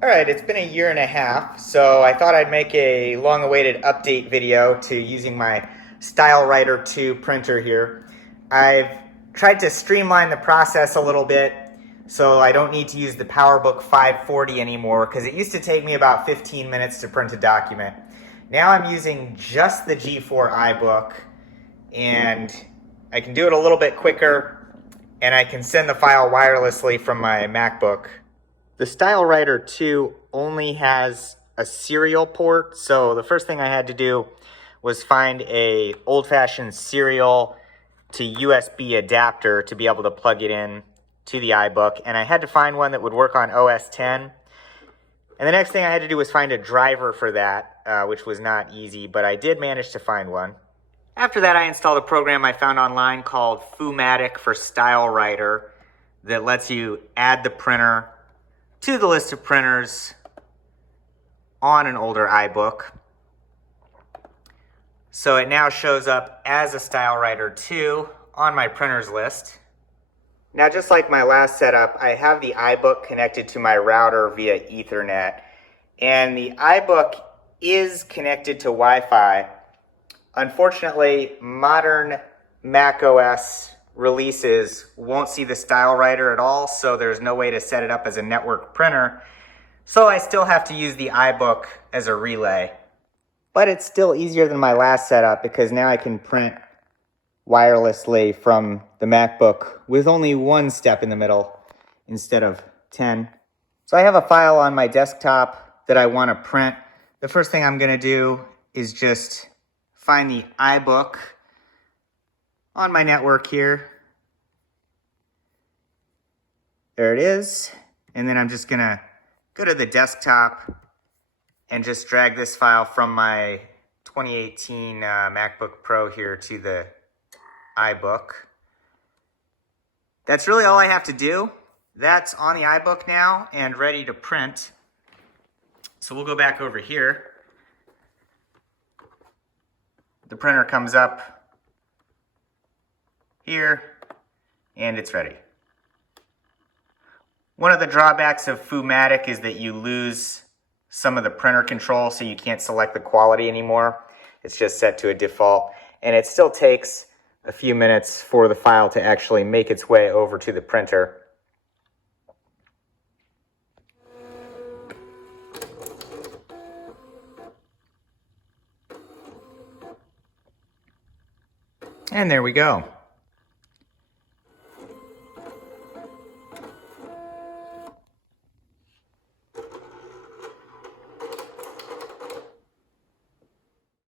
Alright, it's been a year and a half, so I thought I'd make a long-awaited update video to using my Stylewriter 2 printer here. I've tried to streamline the process a little bit so I don't need to use the PowerBook 540 anymore because it used to take me about 15 minutes to print a document. Now I'm using just the G4 iBook and I can do it a little bit quicker and I can send the file wirelessly from my MacBook. The Stylewriter 2 only has a serial port, so the first thing I had to do was find a old-fashioned serial to USB adapter to be able to plug it in to the iBook, and I had to find one that would work on OS X. And the next thing I had to do was find a driver for that, which was not easy, but I did manage to find one. After that, I installed a program I found online called Foomatic for Stylewriter that lets you add the printer to the list of printers on an older iBook. So it now shows up as a Stylewriter 2 on my printers list. Now, just like my last setup, I have the iBook connected to my router via Ethernet, and the iBook is connected to Wi-Fi. Unfortunately, modern Mac OS releases won't see the Stylewriter at all, so there's no way to set it up as a network printer. So I still have to use the iBook as a relay. But it's still easier than my last setup because now I can print wirelessly from the MacBook with only one step in the middle instead of 10. So I have a file on my desktop that I want to print. The first thing I'm going to do is just find the iBook on my network here. There it is. And then I'm just gonna go to the desktop and just drag this file from my 2018 MacBook Pro here to the iBook. That's really all I have to do. That's on the iBook now and ready to print. So we'll go back over here. The printer comes up here, and it's ready. One of the drawbacks of Foomatic is that you lose some of the printer control, so you can't select the quality anymore. It's just set to a default, and it still takes a few minutes for the file to actually make its way over to the printer. And there we go.